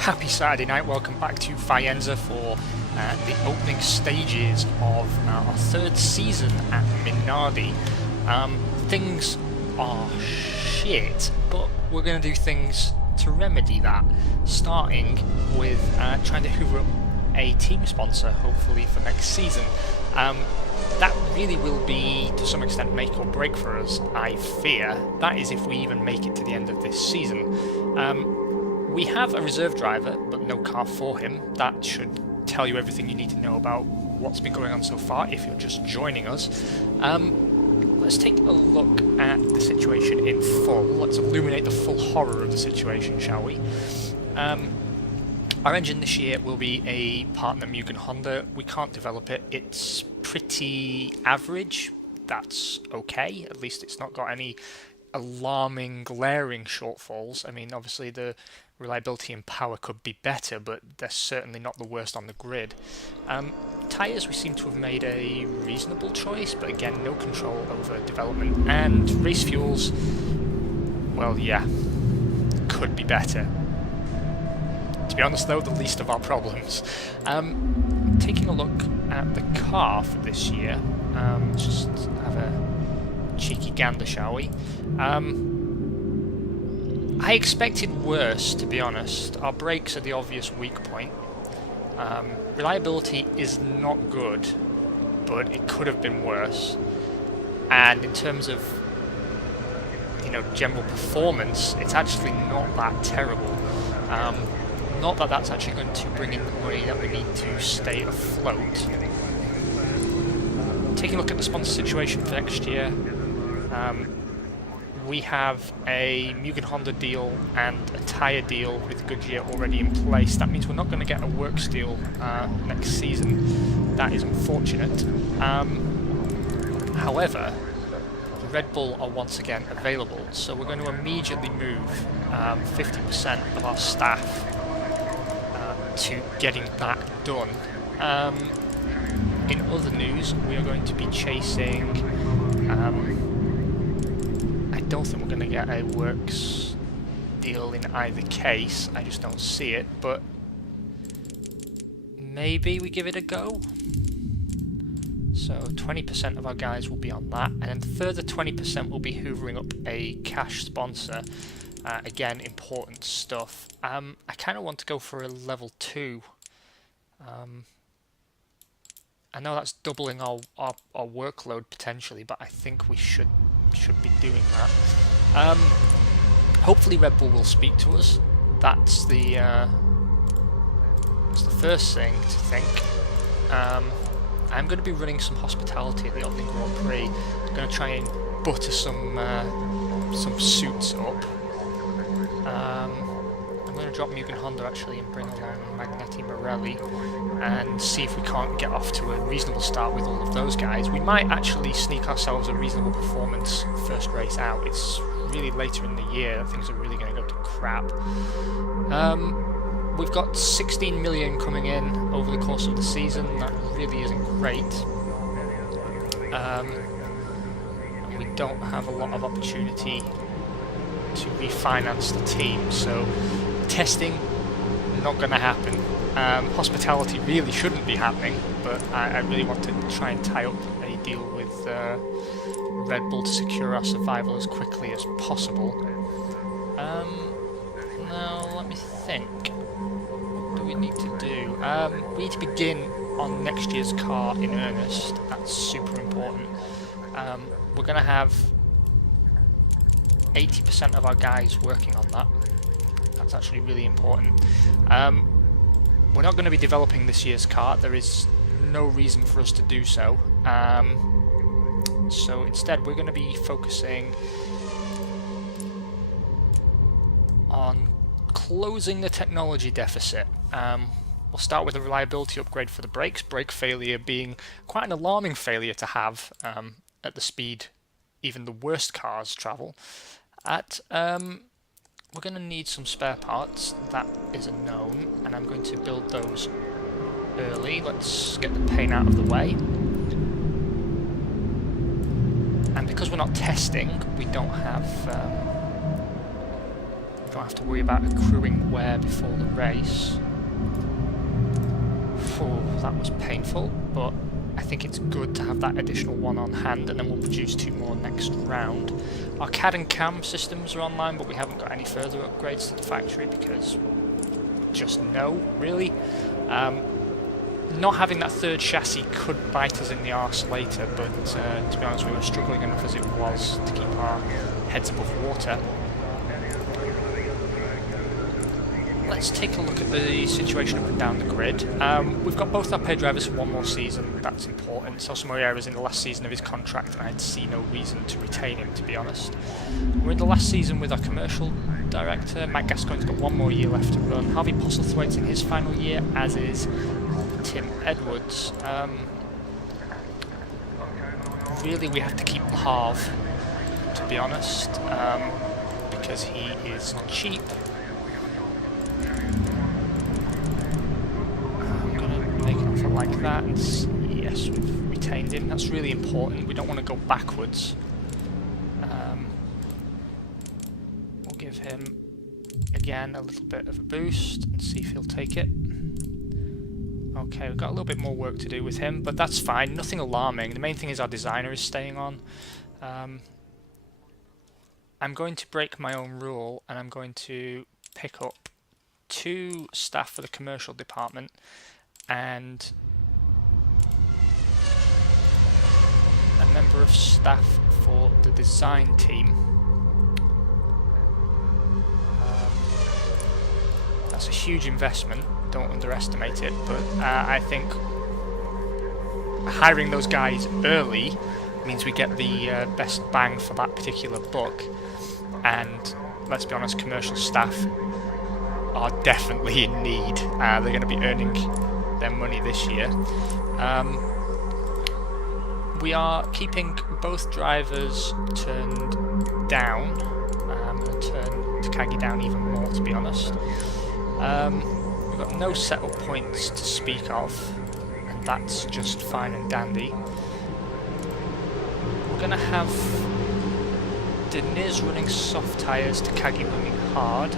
Happy Saturday night, welcome back to Faenza for the opening stages of our third season at Minardi. Things are shit, but we're going to do things to remedy that, starting with trying to hoover up a team sponsor, hopefully for next season. That really will be, to some extent, make or break for us, I fear. That is if we even make it to the end of this season. We have a reserve driver, but no car for him. That should tell you everything you need to know about what's been going on so far, if you're just joining us. Let's take a look at the situation in full. Let's illuminate the full horror of the situation, shall we? Our engine this year will be a partner Mugen Honda. We can't develop it. It's pretty average. That's okay. At least it's not got any alarming, glaring shortfalls. I mean, obviously the reliability and power could be better, but they're certainly not the worst on the grid. Tyres, we seem to have made a reasonable choice, but again, no control over development. And race fuels, well, yeah, could be better. To be honest though, the least of our problems. Taking a look at the car for this year, let's just have a cheeky gander, shall we? I expected worse, to be honest. Our brakes are the obvious weak point. Reliability is not good, but it could have been worse. And in terms of, you know, general performance, it's actually not that terrible. Not that that's actually going to bring in the money that we need to stay afloat. Taking a look at the sponsor situation for next year, we have a Mugen Honda deal and a tyre deal with Goodyear already in place. That means we're not going to get a works deal next season. That is unfortunate. However, Red Bull are once again available, so we're going to immediately move 50% of our staff to getting that done. In other news, we are going to be chasing... I don't think we're going to get a works deal in either case. I just don't see it, but maybe we give it a go. So 20% of our guys will be on that, and then the further 20% will be hoovering up a cash sponsor. Again, important stuff. I kind of want to go for a level 2. I know that's doubling our workload potentially, but I think we should be doing that. Hopefully Red Bull will speak to us. That's the first thing to think. I'm going to be running some hospitality at the opening Grand Prix. I'm going to try and butter some suits up. I'm going to drop Mugen Honda actually and bring along Magneti Morelli and see if we can't get off to a reasonable start with all of those guys. We might actually sneak ourselves a reasonable performance first race out. It's really later in the year that things are really going to go to crap. We've got 16 million coming in over the course of the season. That really isn't great. We don't have a lot of opportunity to refinance the team, so testing, not going to happen. Hospitality really shouldn't be happening, but I really want to try and tie up a deal with Red Bull to secure our survival as quickly as possible. Now, let me think. What do we need to do? We need to begin on next year's car in earnest. That's super important. We're going to have 80% of our guys working on that. That's actually really important. We're not going to be developing this year's car. There is no reason for us to do so. So instead we're going to be focusing on closing the technology deficit. We'll start with a reliability upgrade for the brakes. Brake failure being quite an alarming failure to have at the speed even the worst cars travel at. We're going to need some spare parts. That is a known, and I'm going to build those early. Let's get the paint out of the way. And because we're not testing, we don't have Don't have to worry about accruing wear before the race. Oh, that was painful, but I think it's good to have that additional one on hand, and then we'll produce 2 more next round. Our CAD and CAM systems are online, but we haven't got any further upgrades to the factory because just no, really. Not having that third chassis could bite us in the arse later, but to be honest, we were struggling enough as it was to keep our heads above water. Let's take a look at the situation up and down the grid. We've got both our pay drivers for 1 more season, that's important. Celso Moreira is in the last season of his contract and I'd see no reason to retain him, to be honest. We're in the last season with our commercial director. Matt Gascoigne's got 1 more year left to run. Harvey Postlethwaite's in his final year, as is Tim Edwards. Really we have to keep Harv, to be honest, because he is cheap. I'm going to make an offer like that, and yes, we've retained him. That's really important. We don't want to go backwards. We'll give him, again, a little bit of a boost and see if he'll take it. Okay, we've got a little bit more work to do with him, but that's fine. Nothing alarming. The main thing is our designer is staying on. I'm going to break my own rule, and I'm going to pick up 2 staff for the commercial department and a member of staff for the design team. That's a huge investment, don't underestimate it, but I think hiring those guys early means we get the best bang for that particular buck, and let's be honest, commercial staff are definitely in need. They're going to be earning their money this year. We are keeping both drivers turned down. I'm going to turn Takagi down even more, to be honest. We've got no setup points to speak of, and that's just fine and dandy. We're going to have Deniz running soft tyres, Takagi running hard.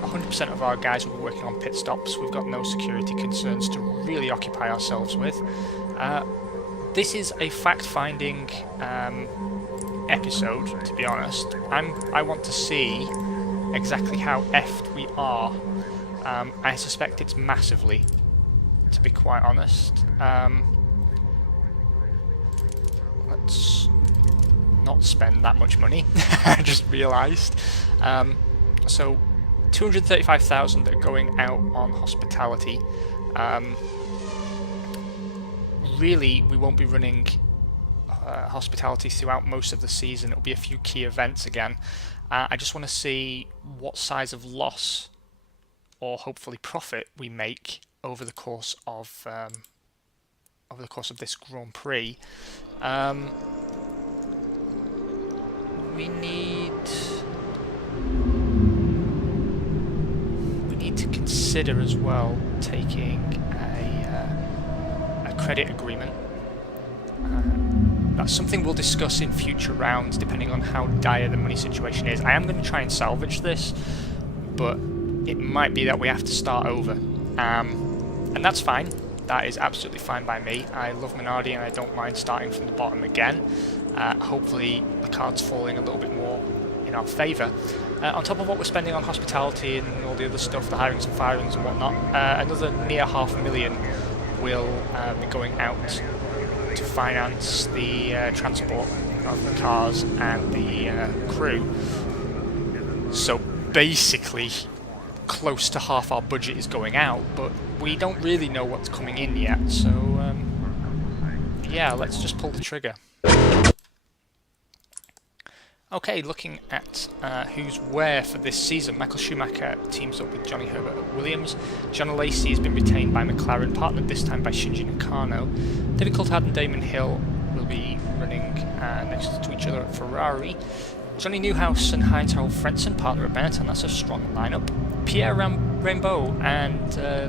100% of our guys will be working on pit stops. We've got no security concerns to really occupy ourselves with. This is a fact-finding episode, to be honest. I want to see exactly how effed we are. I suspect it's massively, to be quite honest. Let's not spend that much money. I just realised. So 235,000 that are going out on hospitality. Really, we won't be running hospitality throughout most of the season. It'll be a few key events again. I just want to see what size of loss or hopefully profit we make over the course of this Grand Prix. We need to consider as well taking a credit agreement. That's something we'll discuss in future rounds depending on how dire the money situation is. I am going to try and salvage this, but it might be that we have to start over, and that's fine. That is absolutely fine by me. I love Minardi and I don't mind starting from the bottom again. Hopefully the card's falling a little bit more in our favour. On top of what we're spending on hospitality and all the other stuff, the hirings and firings and whatnot, another near $500,000 will be going out to finance the transport of the cars and the crew. So basically, close to half our budget is going out, but we don't really know what's coming in yet, so yeah, let's just pull the trigger. Okay, looking at who's where for this season. Michael Schumacher teams up with Johnny Herbert at Williams. John Lacey has been retained by McLaren, partnered this time by Shinji Nakano. David Coulthard and Damon Hill will be running next to each other at Ferrari. Johnny Newhouse and Heinz-Harald Frentzen partner at Benetton, that's a strong lineup. Pierre Rainbow and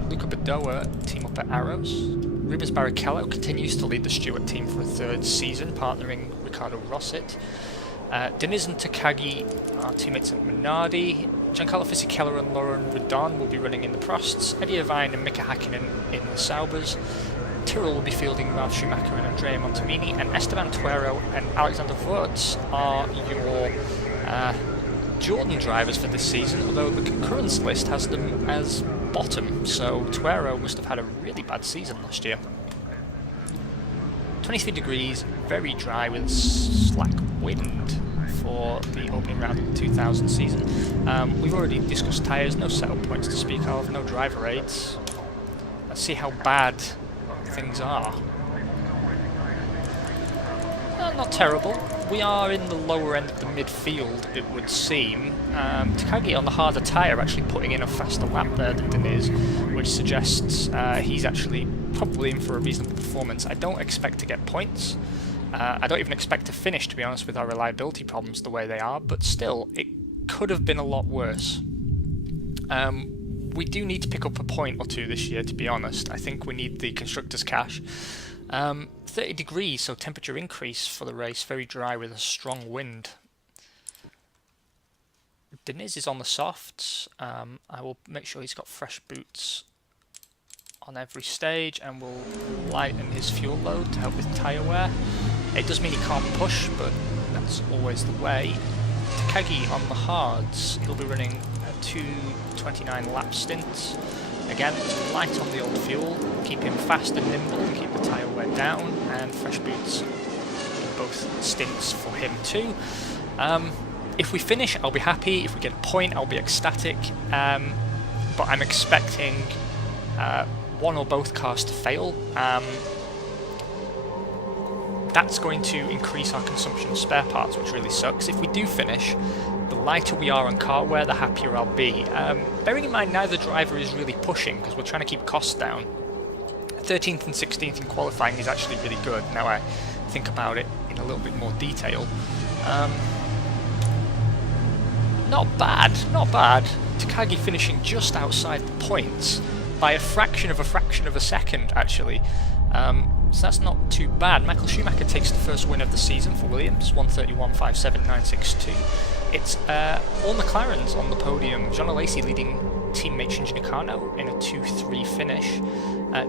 Luca Badoa team up at Arrows. Rubens Barrichello continues to lead the Stewart team for a 3rd season, partnering Ricardo Rosset. Deniz and Takagi are teammates at Minardi. Giancarlo Fisichella and Lauren Redon will be running in the Prosts. Eddie Irvine and Mika Hakkinen in the Saubers. Tyrrell will be fielding Ralf Schumacher and Andrea Montemini, and Esteban Tuero and Alexander Wurz are your Jordan drivers for this season, although the concurrence list has them as bottom, so Tuero must have had a really bad season last year. 23 degrees, very dry with slack wind for the opening round of the 2000 season. We've already discussed tyres, no setup points to speak of, no driver aids. Let's see how bad things are. Not terrible. We are in the lower end of the midfield, it would seem. Takagi on the harder tyre actually putting in a faster lap there than Deniz, which suggests he's actually probably in for a reasonable performance. I don't expect to get points. I don't even expect to finish, to be honest, with our reliability problems the way they are, but still, it could have been a lot worse. We do need to pick up a point or two this year, to be honest. I think we need the Constructors' cash. 30 degrees, so temperature increase for the race, very dry with a strong wind. Deniz is on the softs. I will make sure he's got fresh boots on every stage, and will lighten his fuel load to help with tyre wear. It does mean he can't push, but that's always the way. Takagi on the hards, he'll be running 2:29 lap stints. Again, light on the old fuel, keep him fast and nimble, and keep the tyre wear down, and fresh boots in both stints for him too. If we finish, I'll be happy. If we get a point, I'll be ecstatic. But I'm expecting one or both cars to fail. That's going to increase our consumption of spare parts, which really sucks. If we do finish, the lighter we are on car wear, the happier I'll be. Bearing in mind neither driver is really pushing, because we're trying to keep costs down. 13th and 16th in qualifying is actually really good, now I think about it in a little bit more detail. Not bad, not bad. Takagi finishing just outside the points by a fraction of a second, actually. So that's not too bad. Michael Schumacher takes the first win of the season for Williams, 1:31.57962. It's all McLarens on the podium. John Alesi leading teammate Shinji Nakano in a 2-3 finish.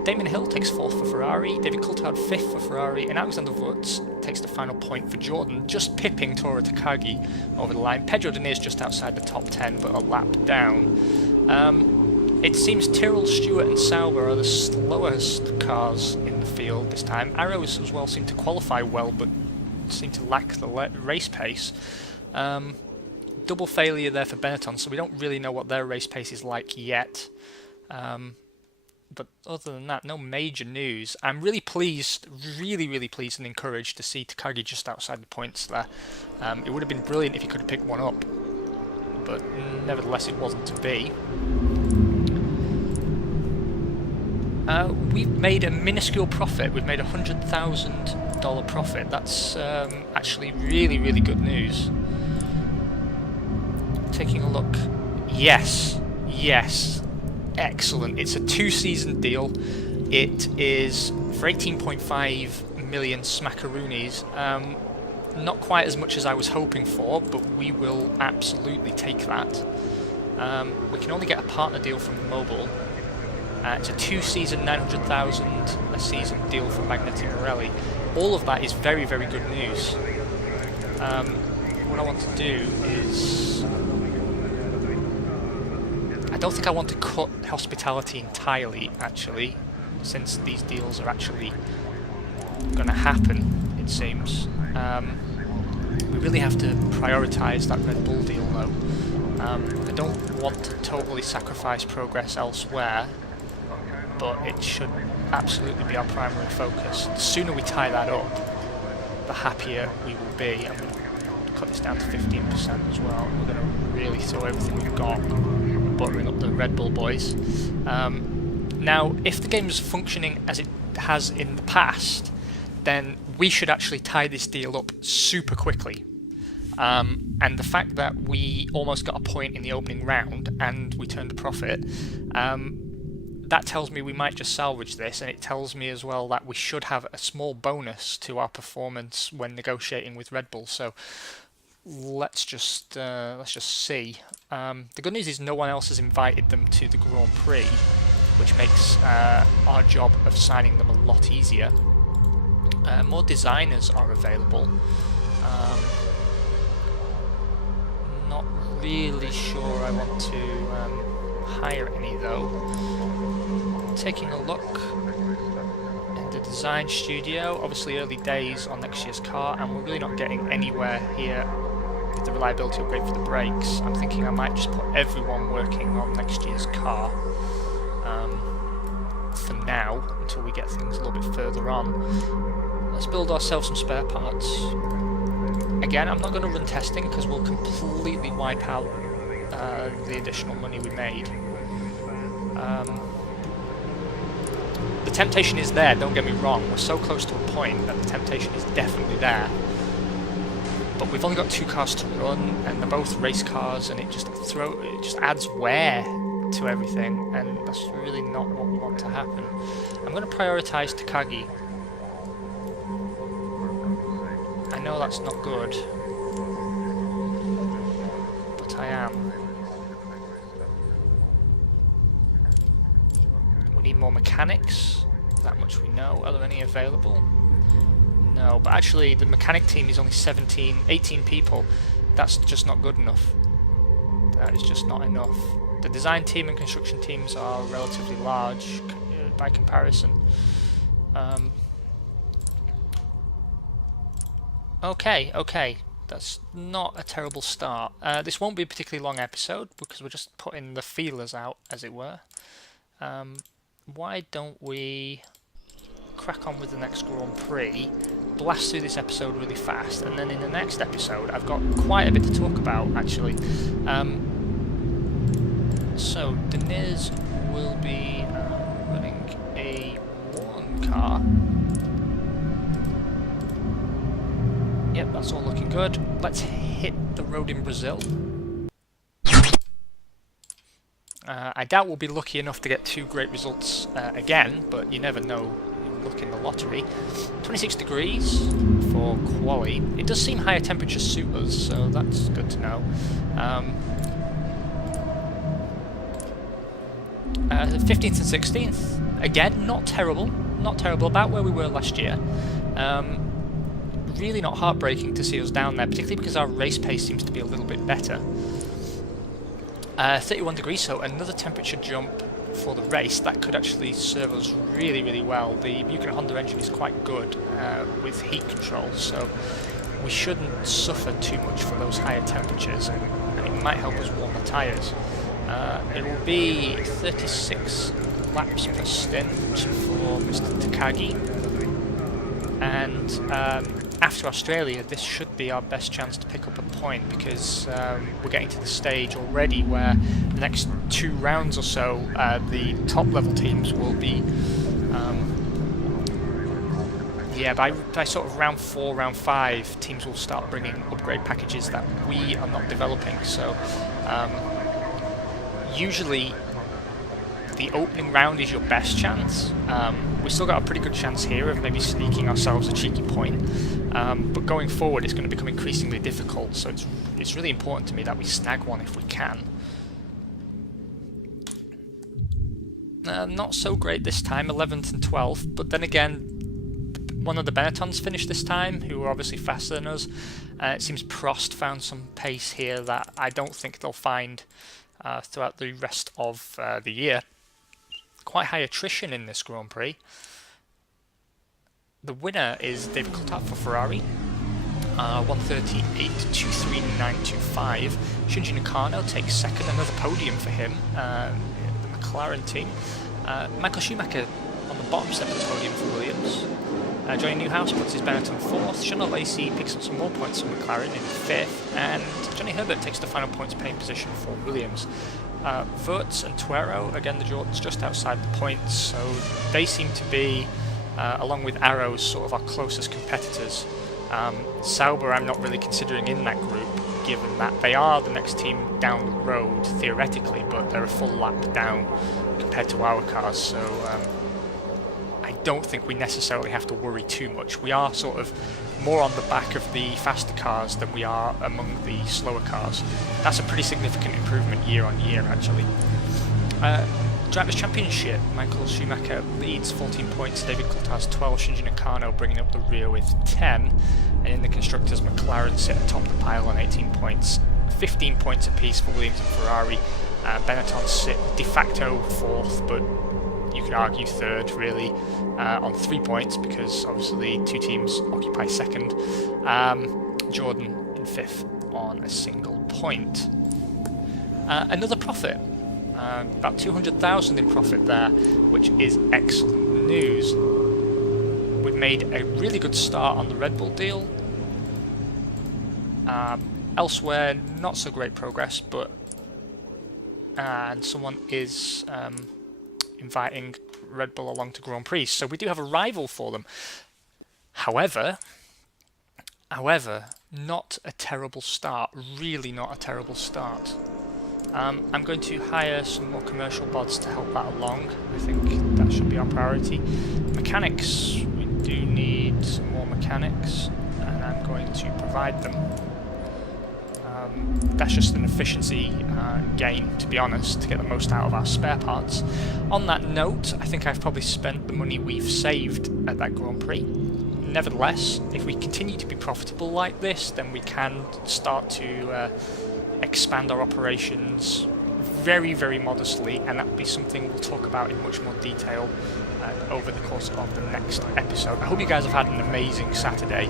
Damon Hill takes 4th for Ferrari, David Coulthard 5th for Ferrari, and Alexander Wurz takes the final point for Jordan, just pipping Toru Takagi over the line. Pedro Diniz just outside the top 10, but a lap down. It seems Tyrrell, Stewart and Sauber are the slowest cars in the field this time. Arrows as well seem to qualify well, but seem to lack the race pace. Double failure there for Benetton, so we don't really know what their race pace is like yet. But other than that, no major news. I'm really pleased, really pleased and encouraged to see Takagi just outside the points there. It would have been brilliant if he could have picked one up, but nevertheless it wasn't to be. We've made a minuscule profit. We've made $100,000 profit. That's actually really good news. Taking a look. Yes, excellent. It's a 2-season deal. It is for 18.5 million smackaroonies. Not quite as much as I was hoping for, but we will absolutely take that. We can only get a partner deal from Mobile. It's a 2-season, 900,000 a season deal for Magneti Morelli. All of that is very good news. What I want to do is... I don't think I want to cut hospitality entirely, actually, since these deals are actually going to happen, it seems. We really have to prioritise that Red Bull deal, though. I don't want to totally sacrifice progress elsewhere, but it should absolutely be our primary focus. The sooner we tie that up, the happier we will be. I'm going to cut this down to 15% as well. We're going to really throw everything we've got, buttering up the Red Bull boys. Now, if the game is functioning as it has in the past, then we should actually tie this deal up super quickly. And the fact that we almost got a point in the opening round and we turned a profit, that tells me we might just salvage this, and it tells me as well that we should have a small bonus to our performance when negotiating with Red Bull. So let's just see. The good news is no one else has invited them to the Grand Prix, which makes our job of signing them a lot easier. More designers are available. Not really sure I want to hire any though. Taking a look in the design studio, obviously early days on next year's car, and we're really not getting anywhere here with the reliability upgrade for the brakes. I'm thinking I might just put everyone working on next year's car for now, until we get things a little bit further on. Let's build ourselves some spare parts. Again, I'm not going to run testing because we'll completely wipe out the additional money we made. The temptation is there, don't get me wrong, we're so close to a point that the temptation is definitely there. But we've only got 2 cars to run, and they're both race cars, and it just adds wear to everything, and that's really not what we want to happen. I'm going to prioritise Takagi. I know that's not good, but I am. We need more mechanics, that much we know. Are there any available? No, but actually the mechanic team is only 18 people. That's just not good enough. That is just not enough. The design team and construction teams are relatively large by comparison. Okay, that's not a terrible start. This won't be a particularly long episode because we're just putting the feelers out, as it were. Why don't we crack on with the next Grand Prix, blast through this episode really fast, and then in the next episode I've got quite a bit to talk about, actually. So, Deniz will be running a 1 car. Yep, that's all looking good. Let's hit the road in Brazil. I doubt we'll be lucky enough to get 2 great results again, but you never know. You look in the lottery. 26 degrees for quali. It does seem higher temperatures suit us, so that's good to know. 15th and 16th, again, not terrible, about where we were last year. Really not heartbreaking to see us down there, particularly because our race pace seems to be a little bit better. 31 degrees, so another temperature jump for the race. That could actually serve us really, really well. The Buick Honda engine is quite good with heat control, so we shouldn't suffer too much from those higher temperatures, and it might help us warm the tyres. It will be 36 laps per stint for Mr. Takagi, and after Australia this should be our best chance to pick up a point, because we're getting to the stage already where the next 2 rounds or so the top level teams will be by sort of round 4, round 5, teams will start bringing upgrade packages that we are not developing. So usually the opening round is your best chance. We still got a pretty good chance here of maybe sneaking ourselves a cheeky point, but going forward it's going to become increasingly difficult, so it's really important to me that we snag one if we can. Not so great this time, 11th and 12th, but then again one of the Benettons finished this time, who were obviously faster than us. It seems Prost found some pace here that I don't think they'll find throughout the rest of the year. Quite high attrition in this Grand Prix. The winner is David Coulthard for Ferrari, 138.23925. Shinji Nakano takes second, another podium for him. The McLaren team. Michael Schumacher on the bottom step of the podium for Williams. Johnny Newhouse puts his Benetton 4th, Sean Lacey picks up some more points from McLaren in 5th, and Johnny Herbert takes the final points paying position for Williams. Wurtz and Tuero, again the Jordans just outside the points, so they seem to be, along with Arrows, sort of our closest competitors. Sauber I'm not really considering in that group, given that they are the next team down the road, theoretically, but they're a full lap down compared to our cars, so I I don't think we necessarily have to worry too much. We are sort of more on the back of the faster cars than we are among the slower cars. That's a pretty significant improvement year on year, actually. Drivers' Championship, Michael Schumacher leads 14 points, David Coulthard 12, Shinji Nakano bringing up the rear with 10, and in the Constructors, McLaren sit atop the pile on 18 points, 15 points apiece for Williams and Ferrari. Benetton sit de facto 4th, but you could argue 3rd really, on 3 points, because obviously 2 teams occupy 2nd. Jordan in 5th on a single point. Another profit. About 200,000 in profit there, which is excellent news. We've made a really good start on the Red Bull deal. Elsewhere, not so great progress, but and someone is inviting Red Bull along to Grand Prix, so we do have a rival for them. However, not a terrible start. Really, not a terrible start. I'm going to hire some more commercial bots to help that along. I think that should be our priority. Mechanics, we do need some more mechanics, and I'm going to provide them. That's just an efficiency gain, to be honest, to get the most out of our spare parts. On that note, I think I've probably spent the money we've saved at that Grand Prix. Nevertheless, if we continue to be profitable like this, then we can start to expand our operations very, very modestly, and that will be something we'll talk about in much more detail over the course of the next episode. I hope you guys have had an amazing Saturday.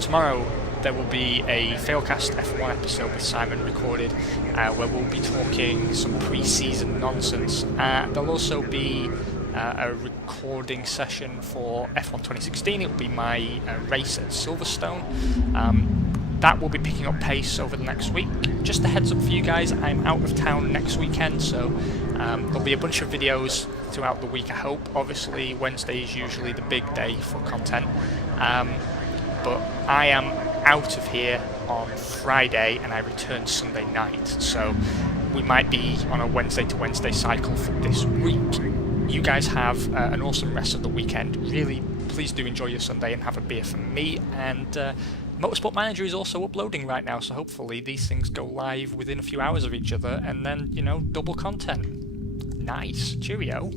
Tomorrow there will be a Failcast F1 episode with Simon recorded, where we'll be talking some pre-season nonsense. There'll also be a recording session for F1 2016. It will be my race at Silverstone. That will be picking up pace over the next week. Just a heads up for you guys, I'm out of town next weekend, so there'll be a bunch of videos throughout the week, I hope. Obviously, Wednesday is usually the big day for content, but I am out of here on Friday and I return Sunday night, so we might be on a Wednesday to Wednesday cycle for this week. You guys have an awesome rest of the weekend. Really, please do enjoy your Sunday and have a beer from me, and Motorsport Manager is also uploading right now, so hopefully these things go live within a few hours of each other, and then, you know, double content. Nice. Cheerio.